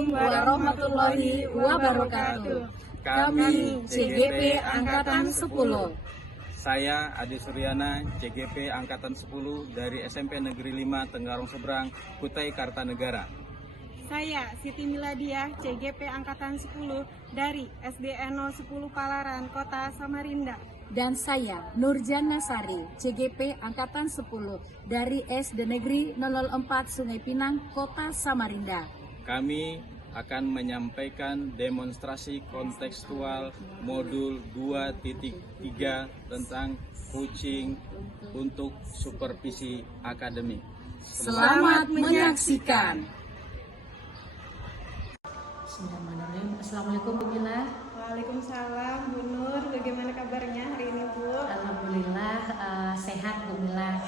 Assalamualaikum warahmatullahi wabarakatuh. Kami CGP Angkatan 10. Saya Adi Suryana, CGP Angkatan 10 dari SMP Negeri 5 Tenggarong Seberang, Kutai Kartanegara. Saya Siti Miladiah, CGP Angkatan 10 dari SDN 010 Palaran, Kota Samarinda. Dan saya Nurjana Sari, CGP Angkatan 10 dari SD Negeri 004 Sungai Pinang, Kota Samarinda. Kami akan menyampaikan demonstrasi kontekstual modul 2.3 tentang coaching untuk supervisi akademik. Selamat menyaksikan. Bismillahirrahmanirrahim. Assalamualaikum Bu Mila. Waalaikumsalam Bu Nur, bagaimana kabarnya hari ini Bu? Alhamdulillah sehat Bu Mila.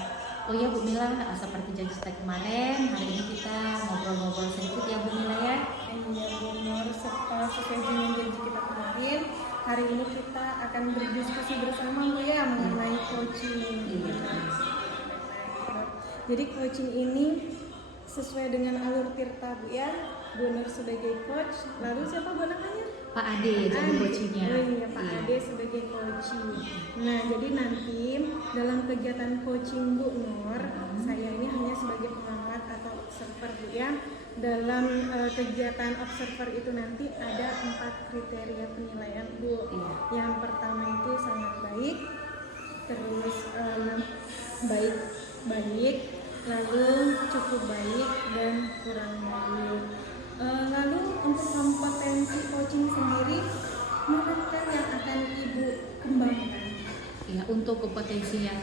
Oh ya Bu Mila, seperti janji kita kemarin, hari ini kita ngobrol-ngobrol sedikit ya Bu Mila ya. Iya Bu Nur, sesuai dengan janji kita kemarin, hari ini kita akan berdiskusi bersama Bu ya mengenai coaching. Jadi coaching ini sesuai dengan alur tirta Bu ya. Bu Nur sebagai coach, lalu siapa Bu namanya? Pak Ade jadi coachingnya. Oh iya, Pak Ade sebagai coaching. Nah, jadi nanti dalam kegiatan coaching Bu Nur, saya ini hanya sebagai pengamat atau observer Bu ya. Dalam kegiatan observer itu nanti ada 4 kriteria penilaian Bu. Yang pertama itu sangat baik, terus baik, lalu cukup baik dan kurang baik. Lalu untuk kompetensi coaching sendiri, manakah yang akan Ibu kembangkan? Ya, untuk kompetensi yang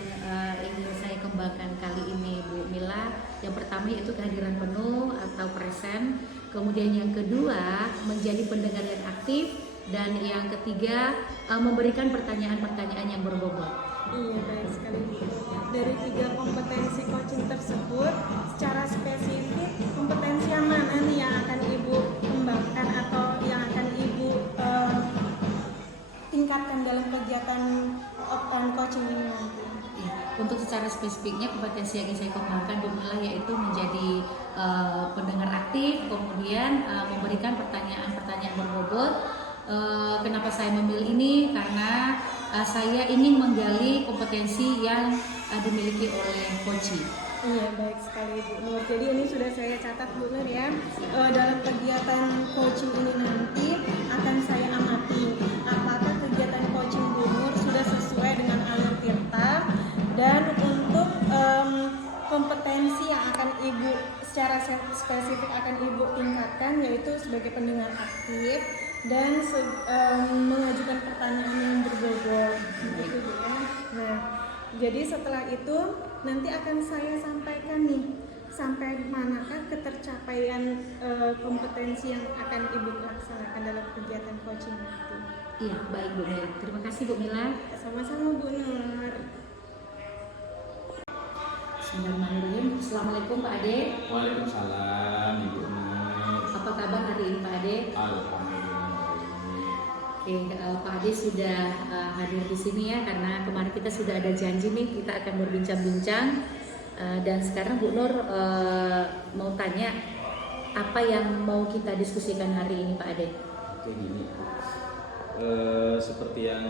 ingin saya kembangkan kali ini Bu Mila, yang pertama yaitu kehadiran penuh atau present, kemudian yang kedua menjadi pendengar yang aktif, dan yang ketiga memberikan pertanyaan-pertanyaan yang berbobot. Iya, baik sekali Bu. Dari 3 kompetensi coaching tersebut, secara spesifik kompetensi yang mana nih yang akan Ibu kembangkan atau yang akan Ibu tingkatkan dalam kegiatan coaching ini nanti? Untuk secara spesifiknya kompetensi yang ingin saya kembangkan Bu Mila yaitu menjadi pendengar aktif, kemudian memberikan pertanyaan-pertanyaan berbobot. Kenapa saya memilih ini? Karena saya ingin menggali kompetensi yang dimiliki oleh coaching. Iya, baik sekali Bu Nur. Jadi ini sudah saya catat Bu Nur ya. Dalam kegiatan coaching ini nanti akan saya amati apakah kegiatan coaching Bu Nur sudah sesuai dengan alur tirta, dan untuk kompetensi yang akan Ibu secara spesifik akan Ibu tingkatkan yaitu sebagai pendengar aktif dan mengajukan pertanyaan yang berbobot gitu ya. Nah, jadi setelah itu nanti akan saya sampaikan nih sampai manakah ketercapaian kompetensi yang akan Ibu laksanakan dalam kegiatan coaching nanti. Iya, baik Bu Mila. Terima kasih Bu Mila. Sama-sama Bu Nur. Bismillahirrahmanirrahim. Assalamualaikum Pak Ade. Waalaikumsalam Ibu Nur. Apa kabar hari ini Pak Ade? Alhamdulillah baik. Oke, Pak Ade sudah hadir di sini ya, karena kemarin kita sudah ada janji nih kita akan berbincang-bincang. Dan sekarang Bu Nur mau tanya apa yang mau kita diskusikan hari ini Pak Ade? Oke, gini Bu. Seperti yang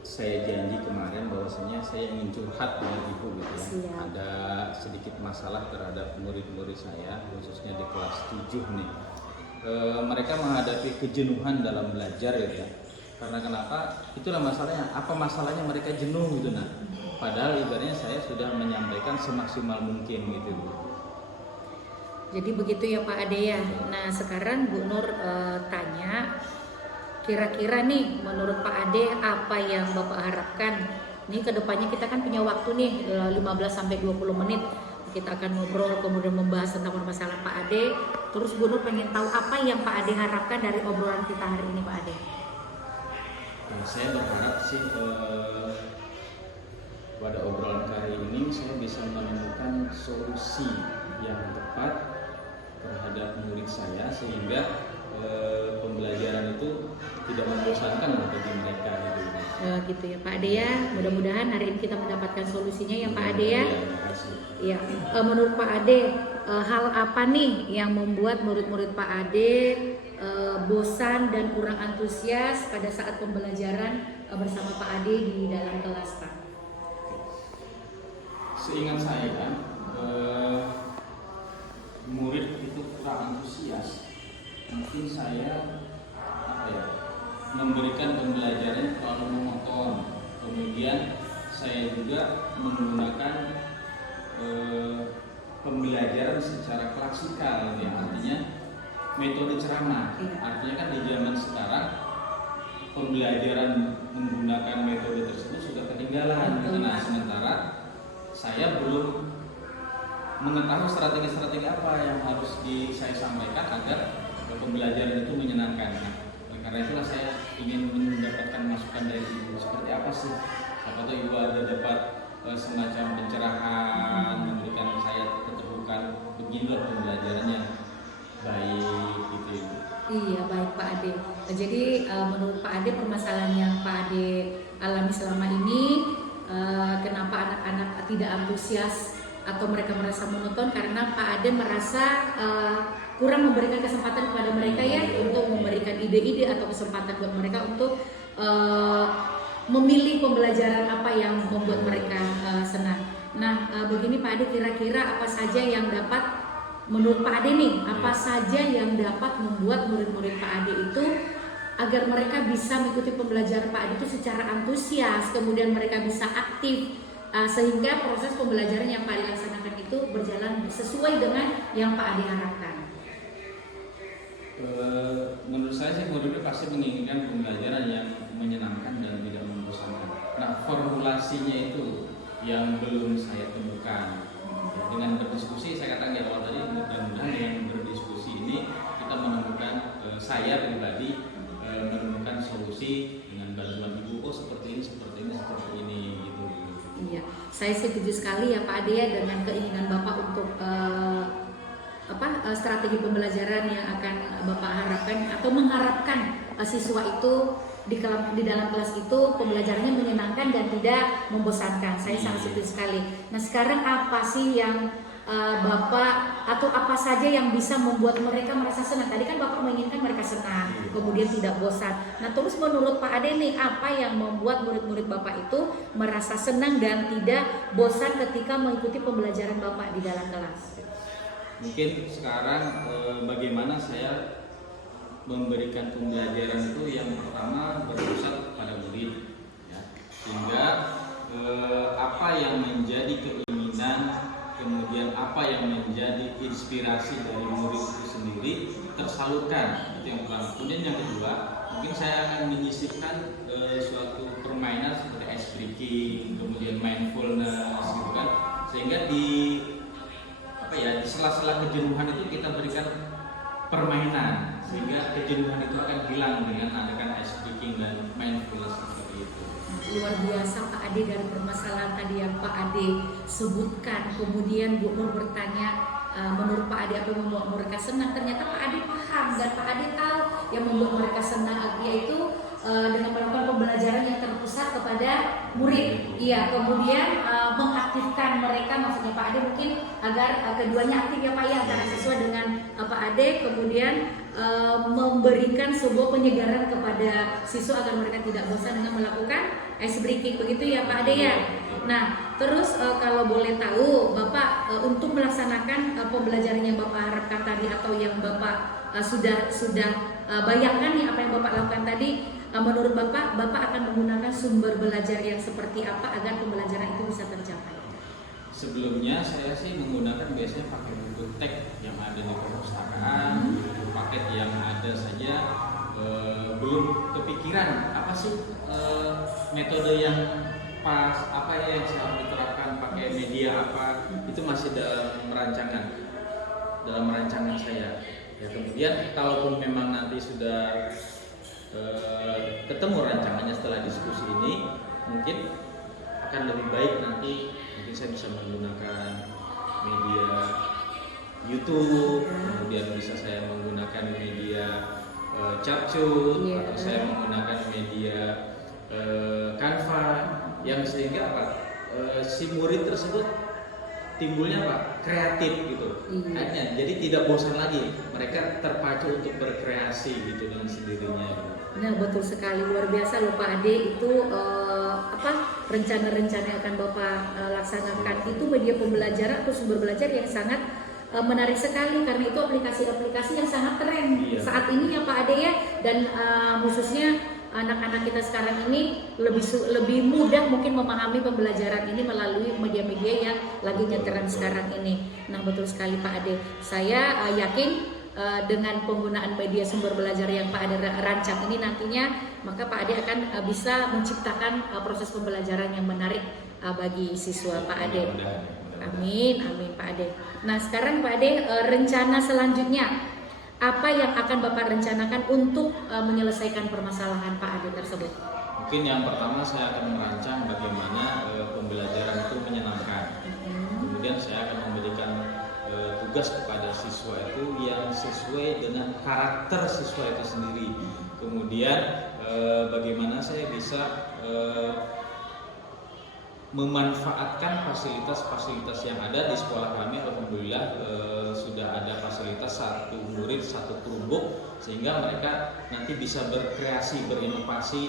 saya janji kemarin bahwasanya saya ingin curhat dengan Ibu gitu ya. Siap. Ada sedikit masalah terhadap murid-murid saya khususnya di kelas 7 nih. Mereka menghadapi kejenuhan dalam belajar gitu ya. Karena kenapa? Itulah masalahnya. Apa masalahnya mereka jenuh gitu nah. Padahal ibaratnya saya sudah menyampaikan semaksimal mungkin gitu Bu. Jadi begitu ya Pak Ade ya. Nah sekarang Bu Nur tanya, kira-kira nih menurut Pak Ade apa yang Bapak harapkan? Nih kedepannya kita kan punya waktu nih 15-20 menit. Kita akan ngobrol kemudian membahas tentang permasalahan Pak Ade. Terus Bu Nur pengen tahu apa yang Pak Ade harapkan dari obrolan kita hari ini Pak Ade. Nah, saya berharap sih pada obrolan kali ini saya bisa menemukan solusi yang tepat terhadap murid saya sehingga pembelajaran itu tidak membosankan bagi mereka gitu. Gitu ya Pak Ade ya. Mudah-mudahan hari ini kita mendapatkan solusinya ya Pak Ade ya. Ya, menurut Pak Ade hal apa nih yang membuat murid-murid Pak Ade bosan dan kurang antusias pada saat pembelajaran bersama Pak Ade di dalam kelas Pak? Seingat saya murid itu kurang antusias. Mungkin saya memberikan pembelajaran terlalu monoton. Kemudian saya juga menggunakan pembelajaran secara klasikal, ya, artinya metode ceramah. Artinya kan di zaman sekarang pembelajaran menggunakan metode tersebut sudah ketinggalan. Nah, sementara saya belum mengetahui strategi-strategi apa yang harus saya sampaikan agar pembelajaran itu menyenangkan. Karena itulah saya ingin mendapatkan masukan dari ibu, seperti apa sih? Apa tuh ibu ada dapat semacam pencerahan, memberikan saya keterbukaan, beginilah pembelajaran yang baik gitu ibu. Iya baik Pak Ade. Jadi menurut Pak Ade permasalahan yang Pak Ade alami selama ini, kenapa anak-anak tidak antusias atau mereka merasa monoton karena Pak Ade merasa kurang memberikan kesempatan kepada mereka ya untuk memberikan ide-ide atau kesempatan buat mereka untuk memilih pembelajaran apa yang membuat mereka senang. Nah begini Pak Ade, kira-kira apa saja yang dapat menurut Pak Ade nih, apa saja yang dapat membuat murid-murid Pak Ade itu agar mereka bisa mengikuti pembelajaran Pak Ade itu secara antusias, kemudian mereka bisa aktif sehingga proses pembelajaran yang Pak Ade laksanakan itu berjalan sesuai dengan yang Pak Ade harapkan. Menurut saya sih murid pasti menginginkan pembelajaran yang menyenangkan dan tidak membosankan. Nah, formulasinya itu yang belum saya temukan. Ya, dengan berdiskusi, saya katakan di awal tadi, mudah-mudahan dengan berdiskusi ini kita menemukan, saya pribadi menemukan solusi dengan bantuan ibu. Oh seperti ini, seperti ini gitu. Iya, saya setuju sekali ya Pak Ade ya dengan keinginan Bapak untuk strategi pembelajaran yang akan Bapak harapkan atau mengharapkan siswa itu di dalam kelas itu pembelajarannya menyenangkan dan tidak membosankan. Saya sangat setuju sekali. Nah sekarang apa sih yang Bapak atau apa saja yang bisa membuat mereka merasa senang? Tadi kan Bapak menginginkan mereka senang, kemudian tidak bosan. Nah terus menurut Pak Ade nih, apa yang membuat murid-murid Bapak itu merasa senang dan tidak bosan ketika mengikuti pembelajaran Bapak di dalam kelas? Mungkin sekarang bagaimana saya memberikan pembelajaran itu yang pertama berpusat pada murid, ya. Sehingga apa yang menjadi keinginan, kemudian apa yang menjadi inspirasi dari murid itu sendiri tersalurkan, itu yang pertama. Kemudian yang kedua, mungkin saya akan menyisipkan suatu permainan seperti ice breaking, kemudian mindfulness, gitu kan, sehingga di sela-sela kejenuhan itu kita berikan permainan sehingga kejenuhan itu akan hilang dengan adakan ice breaking dan mindfulness seperti itu. Luar biasa Pak Ade dari permasalahan tadi yang Pak Ade sebutkan. Kemudian Bu Nur bertanya menurut Pak Ade apa yang membuat mereka senang. Ternyata Pak Ade paham dan Pak Ade tahu yang membuat mereka senang, yaitu dengan melakukan pembelajaran yang terpusat kepada murid. Iya, kemudian mengaktifkan mereka, maksudnya Pak Ade mungkin agar keduanya aktif ya Pak ya, antara siswa dengan Pak Ade, kemudian memberikan sebuah penyegaran kepada siswa agar mereka tidak bosan dengan melakukan ice breaking, begitu ya Pak Ade ya. Nah, terus kalau boleh tahu Bapak untuk melaksanakan pembelajaran yang Bapak harapkan tadi atau yang Bapak sudah bayangkan nih apa yang Bapak lakukan tadi, menurut Bapak akan menggunakan sumber belajar yang seperti apa agar pembelajaran itu bisa tercapai? Sebelumnya saya sih menggunakan biasanya pakai buku teks yang ada di perpustakaan, buku paket yang ada saja, belum kepikiran apa sih metode yang pas, apa ya yang saya diterapkan, pakai media apa, itu masih dalam rancangan saya. Ya, kemudian kalaupun memang nanti sudah ketemu rancangannya setelah diskusi ini, mungkin akan lebih baik nanti mungkin saya bisa menggunakan media YouTube, kemudian bisa saya menggunakan media CapCut, Iya. atau saya menggunakan media Canva, yang sehingga apa, si murid tersebut timbulnya apa, kreatif gitu. Iya. Akhirnya jadi tidak bosan lagi, mereka terpacu untuk berkreasi gitu dengan sendirinya gitu. Nah, betul sekali, luar biasa loh Pak Ade. Itu rencana-rencana yang akan Bapak laksanakan itu media pembelajaran atau sumber belajar yang sangat menarik sekali, karena itu aplikasi-aplikasi yang sangat tren Iya. saat ini ya Pak Ade ya. Dan khususnya anak-anak kita sekarang ini lebih mudah mungkin memahami pembelajaran ini melalui media-media yang lagi ngetren sekarang ini. Nah, betul sekali Pak Ade. Saya yakin dengan penggunaan media sumber belajar yang Pak Ade rancang ini nantinya, maka Pak Ade akan bisa menciptakan proses pembelajaran yang menarik bagi siswa Pak Ade. Amin, amin Pak Ade. Nah, sekarang Pak Ade, rencana selanjutnya apa yang akan Bapak rencanakan untuk menyelesaikan permasalahan Pak Ade tersebut? Mungkin yang pertama saya akan merancang bagaimana pembelajaran itu menyenangkan. Kemudian saya akan memberikan tugas kepada siswa itu yang sesuai dengan karakter siswa itu sendiri. Kemudian bagaimana saya bisa memanfaatkan fasilitas-fasilitas yang ada di sekolah kami. Alhamdulillah sudah ada fasilitas satu murid satu Chromebook, sehingga mereka nanti bisa berkreasi, berinovasi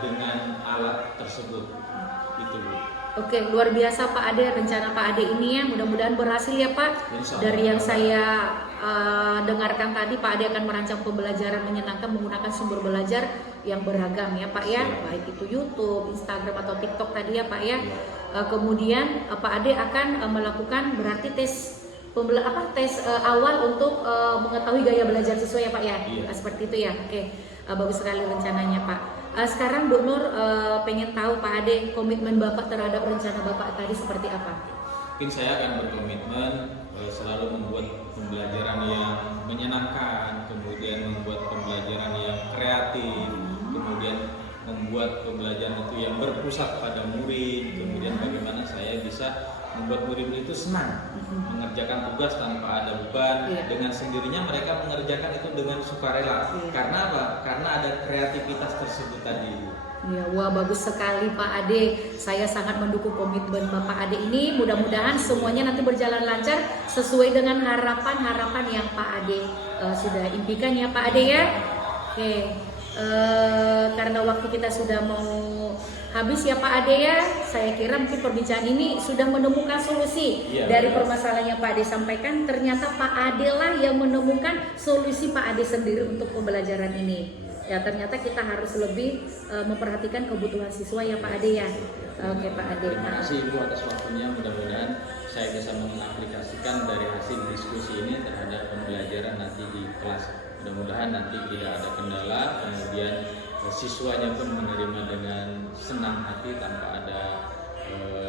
dengan alat tersebut. Itu Bu. Oke, luar biasa Pak Ade, rencana Pak Ade ini ya, mudah-mudahan berhasil ya Pak. Insya Allah. Dari yang saya dengarkan tadi, Pak Ade akan merancang pembelajaran menyenangkan menggunakan sumber belajar yang beragam ya Pak ya, baik itu YouTube, Instagram atau TikTok tadi ya Pak ya. Kemudian Pak Ade akan melakukan berarti tes awal untuk mengetahui gaya belajar siswa ya Pak ya. Iya. Seperti itu ya. Oke, bagus sekali rencananya Pak. Sekarang Bu Nur pengen tahu Pak Ade, komitmen Bapak terhadap rencana Bapak tadi seperti apa? Mungkin saya akan berkomitmen selalu membuat pembelajaran yang menyenangkan, kemudian membuat pembelajaran yang kreatif, kemudian membuat pembelajaran itu yang berpusat pada murid, kemudian bagaimana saya bisa membuat murid itu senang mengerjakan tugas tanpa ada beban. Dengan sendirinya mereka mengerjakan itu dengan sukarela. Karena apa? Karena ada kreativitas tersebut tadi. Ya, wah bagus sekali Pak Ade. Saya sangat mendukung komitmen Bapak Ade ini. Mudah-mudahan semuanya nanti berjalan lancar sesuai dengan harapan-harapan yang Pak Ade sudah impikan ya Pak Ade ya. Oke, karena waktu kita sudah mau habis ya Pak Ade ya, saya kira mungkin perbincangan ini sudah menemukan solusi dari permasalahan yang Pak Ade sampaikan. Ternyata Pak Ade lah yang menemukan solusi Pak Ade sendiri untuk pembelajaran ini. Ya, ternyata kita harus lebih memperhatikan kebutuhan siswa ya Pak Ade ya. Oke Pak Ade. Terima kasih Ibu atas waktunya. Mudah-mudahan saya bisa mengaplikasikan dari hasil diskusi ini terhadap pembelajaran nanti di kelas. Mudah-mudahan nanti tidak ada kendala, kemudian siswanya pun menerima dengan senang hati tanpa ada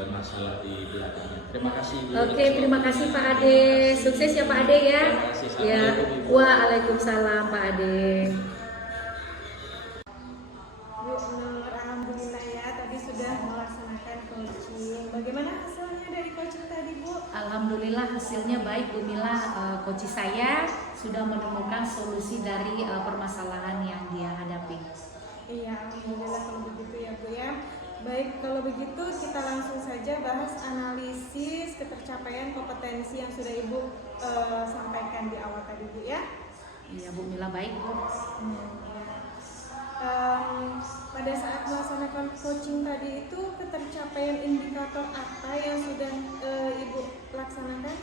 masalah di belakangnya. Terima kasih. Oke, terima kasih Pak Ade. Sukses ya Pak Ade ya. Terima kasih. Ya. Waalaikumsalam Pak Ade. Bu Nur, alhamdulillah ya tadi sudah melaksanakan coaching. Bagaimana hasilnya dari coaching tadi Bu? Alhamdulillah hasilnya baik Bu Mila. Coach saya sudah menemukan solusi dari permasalahan yang dia hadapi. Iya, alhamdulillah kalau begitu ya Bu ya. Baik, kalau begitu kita langsung saja bahas analisis ketercapaian kompetensi yang sudah Ibu sampaikan di awal tadi Bu ya. Iya Bu Mila, baik Bu. Pada saat melaksanakan coaching tadi itu ketercapaian indikator apa yang sudah Ibu laksanakan?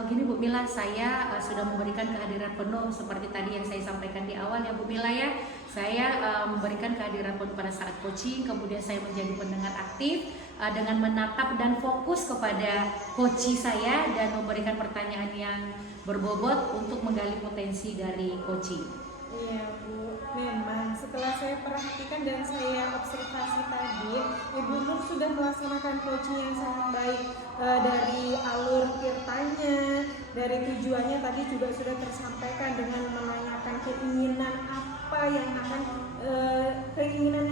Begini Bu Mila, saya sudah memberikan kehadiran penuh seperti tadi yang saya sampaikan di awal ya Bu Mila ya. Saya memberikan kehadiran penuh pada saat coaching, kemudian saya menjadi pendengar aktif dengan menatap dan fokus kepada coach saya dan memberikan pertanyaan yang berbobot untuk menggali potensi dari coaching. Iya Bu, memang setelah saya perhatikan dan saya observasi tadi, Ibu Nur sudah melaksanakan coaching yang sangat baik. Dari alur tirtanya, dari tujuannya tadi juga sudah tersampaikan dengan menanyakan keinginan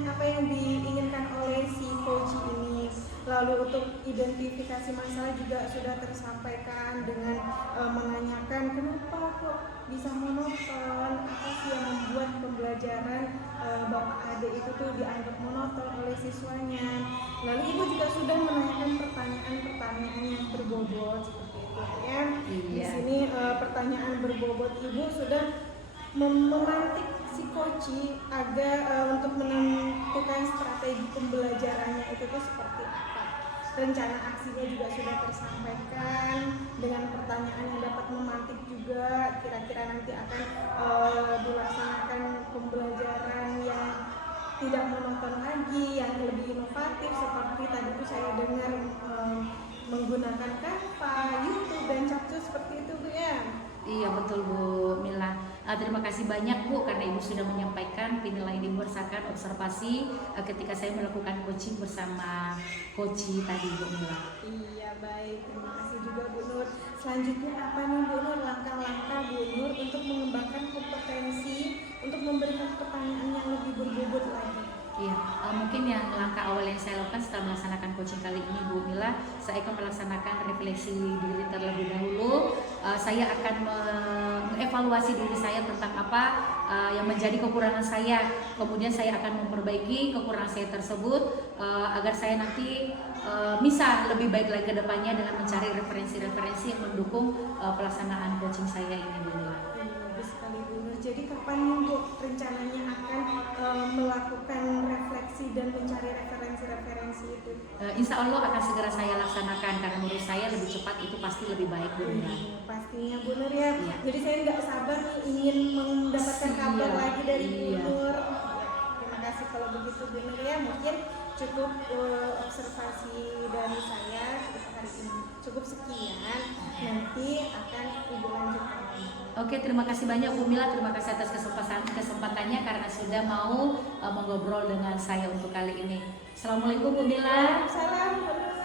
apa yang diinginkan oleh si coach ini. Lalu untuk identifikasi masalah juga sudah tersampaikan dengan menanyakan kenapa kok bisa monoton, apa sih yang pembelajaran Bapak Ade itu tuh dianggap monoton oleh siswanya. Lalu Ibu juga sudah menanyakan pertanyaan-pertanyaan yang berbobot seperti itu ya. Di sini pertanyaan berbobot Ibu sudah memantik si Koci agar untuk menentukan strategi pembelajarannya itu tuh seperti apa. Rencana aksinya juga sudah tersampaikan dengan pertanyaan yang dapat memantik juga kira-kira nanti akan dilaksanakan pembelajaran yang tidak monoton lagi, yang lebih inovatif seperti tadi tuh saya dengar menggunakan Canva, YouTube dan Capcut seperti itu Bu ya. Iya betul Bu Mila. Terima kasih banyak Bu karena Ibu sudah menyampaikan penilaian Ibu berdasarkan observasi ketika saya melakukan coaching bersama Koci tadi Bu Mila. Iya baik, terima kasih juga Bu Nur. Selanjutnya apa nih Bu Nur langkah-langkah Bu Nur untuk mengembangkan kompetensi untuk memberikan pertanyaan yang lebih berbobot lagi? Iya, mungkin yang langkah awal yang saya lakukan setelah melaksanakan coaching kali ini Bu Mila, saya akan melaksanakan refleksi diri terlebih dahulu. Saya akan mengevaluasi diri saya tentang apa yang menjadi kekurangan saya. Kemudian saya akan memperbaiki kekurangan saya tersebut agar saya nanti bisa lebih baik lagi ke depannya dengan mencari referensi-referensi yang mendukung pelaksanaan coaching saya ini Bu Mila. Bagus sekali Bu Nur. Jadi kapan nih Bu rencananya akan melakukan refleksi dan mencari referensi-referensi itu? Insya Allah akan segera saya laksanakan karena menurut saya lebih cepat itu pasti lebih baik Bu Mila. Pastinya Bu Nur ya. Iya. Jadi saya nggak sabar nih ingin mendapatkan kabar lagi dari Bu Iya. Nur. Terima kasih kalau begitu Bu Nur ya. Mungkin cukup observasi dari saya untuk hari ini. Cukup sekian. Nanti akan Ibu lanjutkan. Oke, terima kasih banyak Bu Mila. Terima kasih atas kesempatannya karena sudah mau mengobrol dengan saya untuk kali ini. Assalamualaikum Bu Mila. Salam Bu Nur.